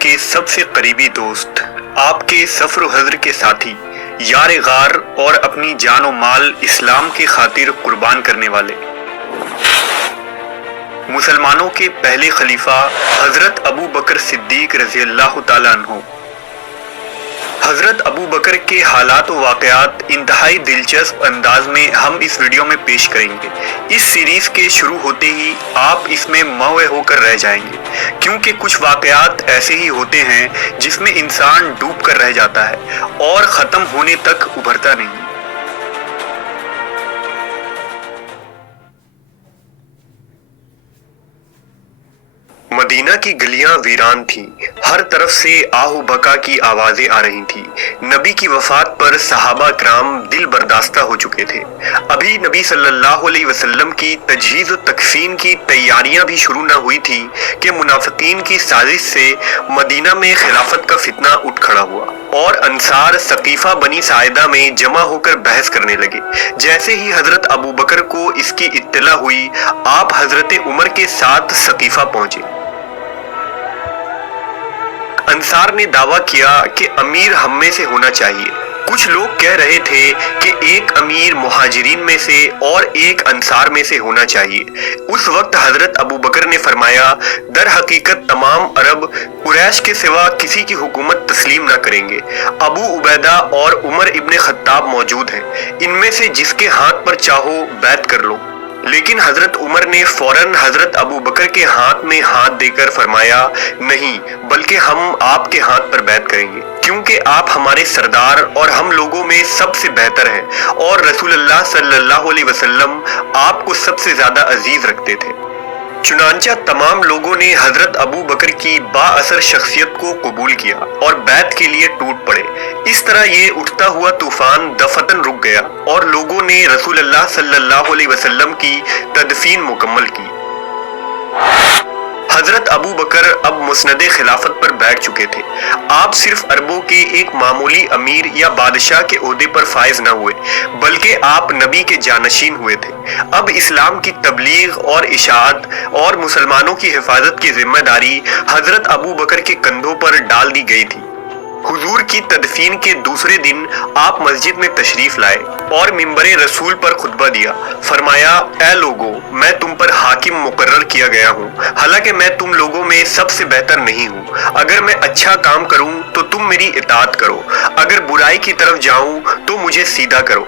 کے سب سے قریبی دوست، آپ کے سفر و حضر کے ساتھی، یار غار اور اپنی جان و مال اسلام کی خاطر قربان کرنے والے، مسلمانوں کے پہلے خلیفہ حضرت ابو بکر صدیق رضی اللہ تعالیٰ عنہ۔ حضرت ابو بکر کے حالات و واقعات انتہائی دلچسپ انداز میں ہم اس ویڈیو میں پیش کریں گے۔ اس سیریز کے شروع ہوتے ہی آپ اس میں موے ہو کر رہ جائیں گے، کیونکہ کچھ واقعات ایسے ہی ہوتے ہیں جس میں انسان ڈوب کر رہ جاتا ہے اور ختم ہونے تک ابھرتا نہیں۔ مدینہ کی گلیاں ویران تھیں، ہر طرف سے آہ و بکا کی آوازیں آ رہی تھیں۔ نبی کی وفات پر صحابہ کرام دل برداشتہ ہو چکے تھے۔ ابھی نبی صلی اللہ علیہ وسلم کی تجہیز و تکفین کی تیاریاں بھی شروع نہ ہوئی تھی کہ منافقین کی سازش سے مدینہ میں خلافت کا فتنہ اٹھ کھڑا ہوا اور انصار ثقیفہ بنی ساعدہ میں جمع ہو کر بحث کرنے لگے۔ جیسے ہی حضرت ابو بکر کو اس کی اطلاع ہوئی، آپ حضرت عمر کے ساتھ ثقیفہ پہنچے۔ انصار نے دعویٰ کیا کہ امیر ہم میں سے ہونا چاہیے۔ کچھ لوگ کہہ رہے تھے کہ ایک امیر مہاجرین میں سے اور ایک انصار میں سے ہونا چاہیے۔ اس وقت حضرت ابو بکر نے فرمایا، در حقیقت تمام عرب قریش کے سوا کسی کی حکومت تسلیم نہ کریں گے۔ ابو عبیدہ اور عمر ابن خطاب موجود ہیں، ان میں سے جس کے ہاتھ پر چاہو بیعت کر لو۔ لیکن حضرت عمر نے فوراً حضرت ابو بکر کے ہاتھ میں ہاتھ دے کر فرمایا، نہیں، بلکہ ہم آپ کے ہاتھ پر بیعت کریں گے، کیونکہ آپ ہمارے سردار اور ہم لوگوں میں سب سے بہتر ہیں، اور رسول اللہ صلی اللہ علیہ وسلم آپ کو سب سے زیادہ عزیز رکھتے تھے۔ چنانچہ تمام لوگوں نے حضرت ابو بکر کی با اثر شخصیت کو قبول کیا اور بیعت کے لیے ٹوٹ پڑے۔ اس طرح یہ اٹھتا ہوا طوفان دفتن رک گیا اور لوگوں نے رسول اللہ صلی اللہ علیہ وسلم کی تدفین مکمل کی۔ حضرت ابو بکر اب مسند خلافت پر بیٹھ چکے تھے۔ آپ صرف عربوں کے ایک معمولی امیر یا بادشاہ کے عہدے پر فائز نہ ہوئے، بلکہ آپ نبی کے جانشین ہوئے تھے۔ اب اسلام کی تبلیغ اور اشاعت اور مسلمانوں کی حفاظت کی ذمہ داری حضرت ابو بکر کے کندھوں پر ڈال دی گئی تھی۔ حضور کی تدفین کے دوسرے دن آپ مسجد میں تشریف لائے اور منبر رسول پر خطبہ دیا۔ فرمایا، اے لوگو، میں تم پر حاکم مقرر کیا گیا ہوں، حالانکہ میں تم لوگوں میں سب سے بہتر نہیں ہوں۔ اگر میں اچھا کام کروں تو تم میری اطاعت کرو، اگر برائی کی طرف جاؤں تو مجھے سیدھا کرو۔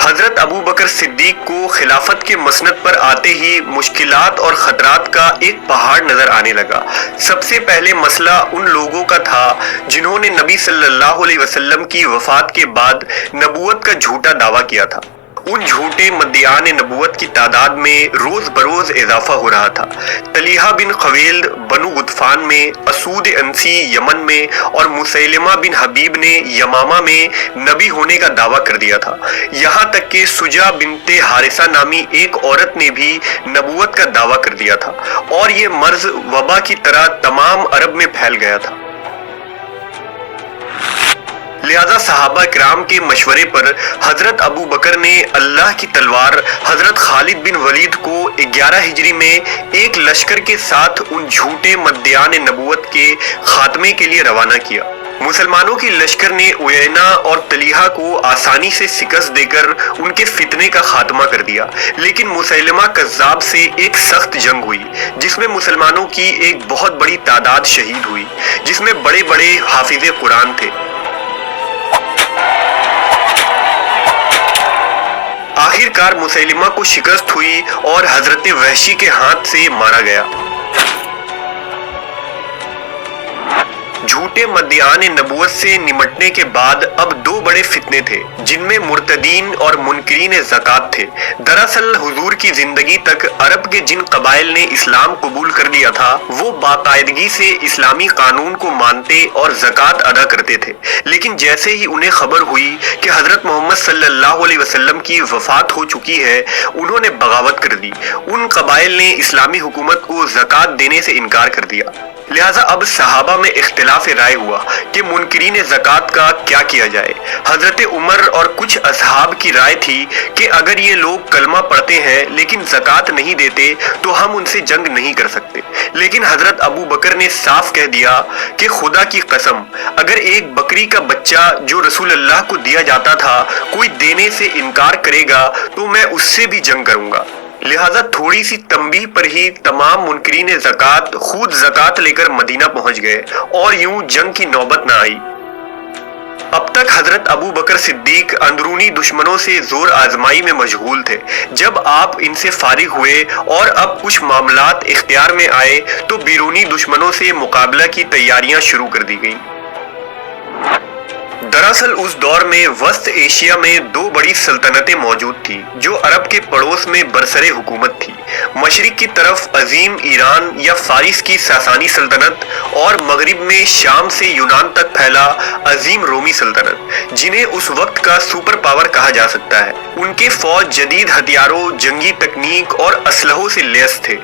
حضرت ابو بکر صدیق کو خلافت کے مسند پر آتے ہی مشکلات اور خطرات کا ایک پہاڑ نظر آنے لگا۔ سب سے پہلے مسئلہ ان لوگوں کا تھا جنہوں نے نبی صلی اللہ علیہ وسلم کی وفات کے بعد نبوت کا جھوٹا دعویٰ کیا تھا۔ ان جھوٹے مدعیان نبوت کی تعداد میں روز بروز اضافہ ہو رہا تھا۔ طلیحہ بن خویلد بنو غطفان میں، اسود انسی یمن میں اور مسیلمہ بن حبیب نے یمامہ میں نبی ہونے کا دعویٰ کر دیا تھا۔ یہاں تک کہ سجا بنت حارثہ نامی ایک عورت نے بھی نبوت کا دعویٰ کر دیا تھا، اور یہ مرض وبا کی طرح تمام عرب میں پھیل گیا تھا۔ لہذا صحابہ کرام کے مشورے پر حضرت ابو بکر نے اللہ کی تلوار حضرت خالد بن ولید کو 11 ہجری میں ایک لشکر کے ساتھ ان جھوٹے مدعیان نبوت کے خاتمے کے لیے روانہ کیا۔ مسلمانوں کی لشکر نے عیینہ اور طلیحہ کو آسانی سے شکست دے کر ان کے فتنے کا خاتمہ کر دیا، لیکن مسیلمہ کذاب سے ایک سخت جنگ ہوئی جس میں مسلمانوں کی ایک بہت بڑی تعداد شہید ہوئی، جس میں بڑے بڑے حافظ قرآن تھے۔ آخر کار مسیلمہ کو شکست ہوئی اور حضرت وحشی کے ہاتھ سے مارا گیا۔ جھوٹے مدعیان نبوت سے نمٹنے کے بعد اب دو بڑے فتنے تھے جن میں مرتدین اور منکرین زکوٰۃ تھے۔ دراصل حضور کی زندگی تک عرب کے جن قبائل نے اسلام قبول کر لیا تھا وہ باقاعدگی سے اسلامی قانون کو مانتے اور زکوٰۃ ادا کرتے تھے، لیکن جیسے ہی انہیں خبر ہوئی کہ حضرت محمد صلی اللہ علیہ وسلم کی وفات ہو چکی ہے، انہوں نے بغاوت کر دی۔ ان قبائل نے اسلامی حکومت کو زکوٰۃ دینے سے انکار کر دیا۔ لہٰذا اب صحابہ میں اختلاف رائے ہوا کہ منکرین زکوٰۃ کا کیا کیا جائے۔ حضرت عمر اور کچھ اصحاب کی رائے تھی کہ اگر یہ لوگ کلمہ پڑھتے ہیں لیکن زکوٰۃ نہیں دیتے تو ہم ان سے جنگ نہیں کر سکتے، لیکن حضرت ابو بکر نے صاف کہہ دیا کہ خدا کی قسم اگر ایک بکری کا بچہ جو رسول اللہ کو دیا جاتا تھا کوئی دینے سے انکار کرے گا تو میں اس سے بھی جنگ کروں گا۔ لہٰذا تھوڑی سی تنبیہ پر ہی تمام منکرین زکوٰۃ خود زکوٰۃ لے کر مدینہ پہنچ گئے اور یوں جنگ کی نوبت نہ آئی۔ اب تک حضرت ابو بکر صدیق اندرونی دشمنوں سے زور آزمائی میں مشغول تھے۔ جب آپ ان سے فارغ ہوئے اور اب کچھ معاملات اختیار میں آئے تو بیرونی دشمنوں سے مقابلہ کی تیاریاں شروع کر دی گئیں۔ دراصل اس دور میں وسط ایشیا میں دو بڑی سلطنتیں موجود تھیں جو عرب کے پڑوس میں برسر حکومت تھی۔ مشرق کی طرف عظیم ایران یا فارس کی ساسانی سلطنت اور مغرب میں شام سے یونان تک پھیلا عظیم رومی سلطنت، جنہیں اس وقت کا سپر پاور کہا جا سکتا ہے۔ ان کے فوج جدید ہتھیاروں، جنگی تکنیک اور اسلحوں سے لیس تھے۔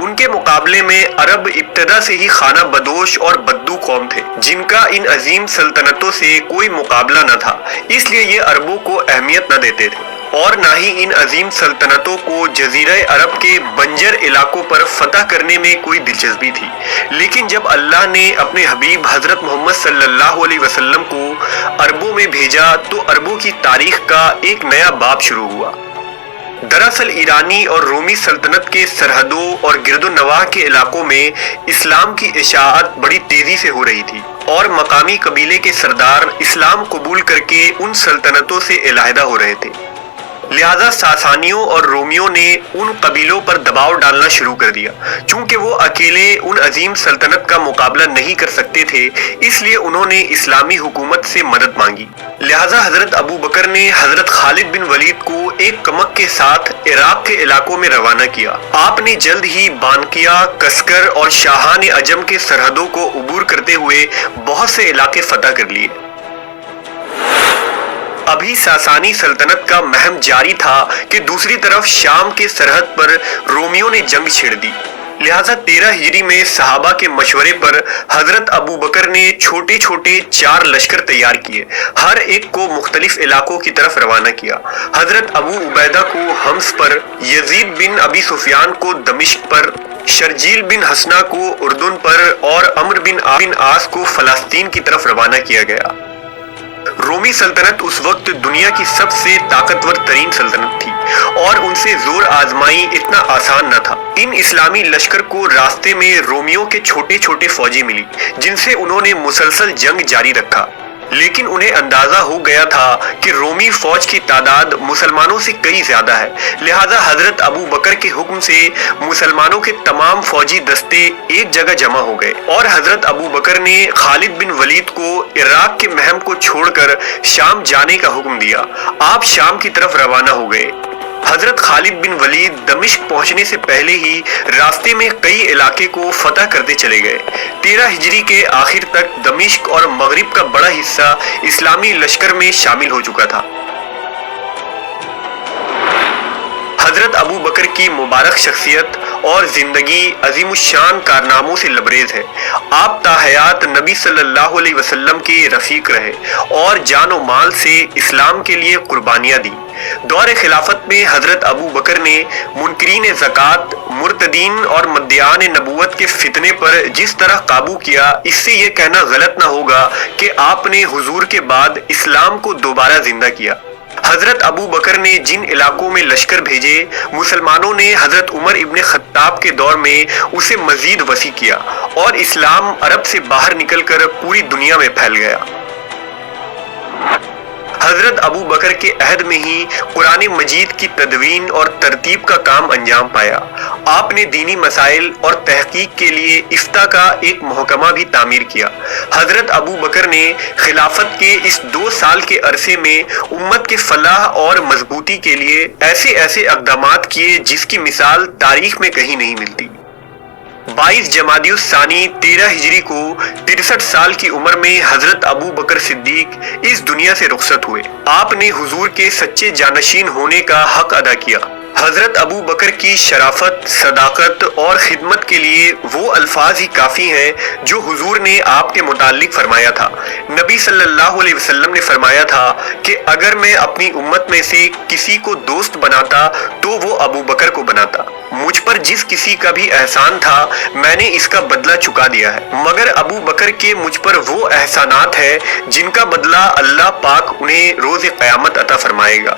ان کے مقابلے میں عرب ابتدا سے ہی خانہ بدوش اور بدو قوم تھے جن کا ان عظیم سلطنتوں سے کوئی مقابلہ نہ تھا، اس لیے یہ عربوں کو اہمیت نہ دیتے تھے اور نہ ہی ان عظیم سلطنتوں کو جزیرہ عرب کے بنجر علاقوں پر فتح کرنے میں کوئی دلچسپی تھی۔ لیکن جب اللہ نے اپنے حبیب حضرت محمد صلی اللہ علیہ وسلم کو عربوں میں بھیجا تو عربوں کی تاریخ کا ایک نیا باب شروع ہوا۔ دراصل ایرانی اور رومی سلطنت کے سرحدوں اور گرد و نواح کے علاقوں میں اسلام کی اشاعت بڑی تیزی سے ہو رہی تھی اور مقامی قبیلے کے سردار اسلام قبول کر کے ان سلطنتوں سے علیحدہ ہو رہے تھے۔ لہذا ساسانیوں اور رومیوں نے ان قبیلوں پر دباؤ ڈالنا شروع کر دیا۔ چونکہ وہ اکیلے ان عظیم سلطنت کا مقابلہ نہیں کر سکتے تھے، اس لیے انہوں نے اسلامی حکومت سے مدد مانگی۔ لہذا حضرت ابو بکر نے حضرت خالد بن ولید کو ایک کمک کے ساتھ عراق کے علاقوں میں روانہ کیا۔ آپ نے جلد ہی بانکیا، کسکر اور شاہان عجم کے سرحدوں کو عبور کرتے ہوئے بہت سے علاقے فتح کر لیے۔ ابھی ساسانی سلطنت کا مہم جاری تھا کہ دوسری طرف شام کے سرحد پر رومیوں نے جنگ چھیڑ دی۔ لہٰذا 13 ہجری میں صحابہ کے مشورے پر حضرت ابو بکر نے چھوٹے چھوٹے 4 لشکر تیار کیے، ہر ایک کو مختلف علاقوں کی طرف روانہ کیا۔ حضرت ابو عبیدہ کو حمص پر، یزید بن ابی سفیان کو دمشق پر، شرجیل بن حسنہ کو اردن پر اور عمرو بن عاص کو فلسطین کی طرف روانہ کیا گیا۔ رومی سلطنت اس وقت دنیا کی سب سے طاقتور ترین سلطنت تھی اور ان سے زور آزمائی اتنا آسان نہ تھا۔ ان اسلامی لشکر کو راستے میں رومیوں کے چھوٹے چھوٹے فوجی ملی جن سے انہوں نے مسلسل جنگ جاری رکھا، لیکن انہیں اندازہ ہو گیا تھا کہ رومی فوج کی تعداد مسلمانوں سے کئی زیادہ ہے۔ لہذا حضرت ابو بکر کے حکم سے مسلمانوں کے تمام فوجی دستے ایک جگہ جمع ہو گئے اور حضرت ابو بکر نے خالد بن ولید کو عراق کے مہم کو چھوڑ کر شام جانے کا حکم دیا۔ آپ شام کی طرف روانہ ہو گئے۔ حضرت خالد بن ولید دمشق پہنچنے سے پہلے ہی راستے میں کئی علاقے کو فتح کرتے چلے گئے۔ 13 ہجری کے آخر تک دمشق اور مغرب کا بڑا حصہ اسلامی لشکر میں شامل ہو چکا تھا۔ حضرت ابو بکر کی مبارک شخصیت اور زندگی عظیم الشان کارناموں سے لبریز ہے۔ آپ تا حیات نبی صلی اللہ علیہ وسلم کے رفیق رہے اور جان و مال سے اسلام کے لیے قربانیاں دی۔ دور خلافت میں حضرت ابو بکر نے منکرین زکوٰۃ، مرتدین اور مدعیان نبوت کے فتنے پر جس طرح قابو کیا، اس سے یہ کہنا غلط نہ ہوگا کہ آپ نے حضور کے بعد اسلام کو دوبارہ زندہ کیا۔ حضرت ابو بکر نے جن علاقوں میں لشکر بھیجے، مسلمانوں نے حضرت عمر ابن خطاب کے دور میں اسے مزید وسیع کیا اور اسلام عرب سے باہر نکل کر پوری دنیا میں پھیل گیا۔ حضرت ابو بکر کے عہد میں ہی قرآن مجید کی تدوین اور ترتیب کا کام انجام پایا۔ آپ نے دینی مسائل اور تحقیق کے لیے افتاء کا ایک محکمہ بھی تعمیر کیا۔ حضرت ابو بکر نے خلافت کے اس 2 سال کے عرصے میں امت کے فلاح اور مضبوطی کے لیے ایسے اقدامات کیے جس کی مثال تاریخ میں کہیں نہیں ملتی۔ 22 جمادی الثانی 13 ہجری کو 63 سال کی عمر میں حضرت ابو بکر صدیق اس دنیا سے رخصت ہوئے۔ آپ نے حضور کے سچے جانشین ہونے کا حق ادا کیا۔ حضرت ابو بکر کی شرافت، صداقت اور خدمت کے لیے وہ الفاظ ہی کافی ہیں جو حضور نے آپ کے متعلق فرمایا تھا۔ نبی صلی اللہ علیہ وسلم نے فرمایا تھا کہ اگر میں اپنی امت میں سے کسی کو دوست بناتا تو وہ ابو بکر کو بناتا۔ مجھ پر جس کسی کا بھی احسان تھا میں نے اس کا بدلہ چکا دیا ہے، مگر ابو بکر کے مجھ پر وہ احسانات ہیں جن کا بدلہ اللہ پاک انہیں روز قیامت عطا فرمائے گا۔